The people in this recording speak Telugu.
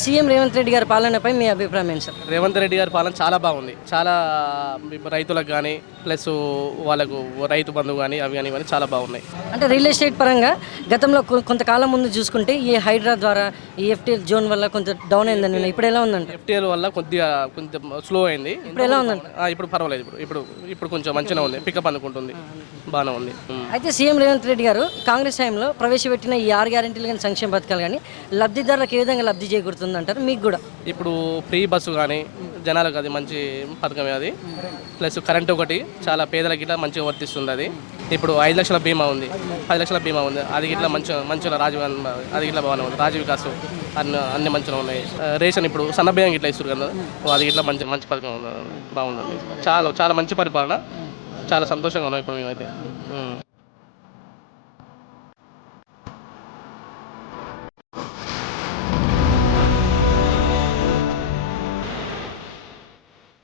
సీఎం రేవంత్ రెడ్డి గారి పాలనపై మీ అభిప్రాయం ఏంటి సార్? రేవంత్ రెడ్డి గారి పాలన చాలా బాగుంది. చాలా రైతులకు కానీ ప్లస్ వాళ్ళకు రైతు బంధు కానీ అవి కానీ ఇవన్నీ చాలా బాగున్నాయి. అంటే రియల్ ఎస్టేట్ పరంగా గతంలో కొంతకాలం ముందు చూసుకుంటే ఈ హైడ్రా ద్వారా ఈ ఎఫ్టీఎల్ జోన్ వల్ల కొంత డౌన్ అయిందని విన్నా. ఇప్పుడు ఎలా ఉందంటే? ఎఫ్టీఎల్ వల్ల కొద్దిగా కొంచెం స్లో అయింది. ఇప్పుడు ఎలా ఉందంటే? ఇప్పుడు పర్వాలేదు. ఇప్పుడు కొంచెం మంచిగా ఉంది. పికప్ అందుకుంటుంది. బాగానే ఉంది. అయితే సీఎం రేవంత్ రెడ్డి గారు కాంగ్రెస్ టైంలో ప్రవేశపెట్టిన ఈ 6 గ్యారెంటీలు కానీ సంక్షేమ పథకాలు కానీ లబ్ధిదారులకు ఏ విధంగా లబ్ధి చేకూరుతుంది అంటారు మీకు కూడా? ఇప్పుడు ఫ్రీ బస్సు కానీ జనాలకు అది మంచి పథకమే అది. ప్లస్ కరెంట్ ఒకటి చాలా పేదలకి ఇట్లా మంచిగా వర్తిస్తుంది అది. ఇప్పుడు 5 లక్షల బీమా ఉంది, 10 లక్షల బీమా ఉంది. అది ఇట్లా మంచిగా అది ఇట్లా బాగానే ఉంది. రాజీవ్ వికాస్ అన్ని మంచిగా ఉన్నాయి. రేషన్ ఇప్పుడు సన్న బియ్యం ఇట్లా ఇస్తారు కదా, అది ఇట్లా మంచి పథకం బాగుంది. చాలా చాలా మంచి పరిపాలన. చాలా సంతోషంగా ఉన్నాం ఇప్పుడు మేమైతే.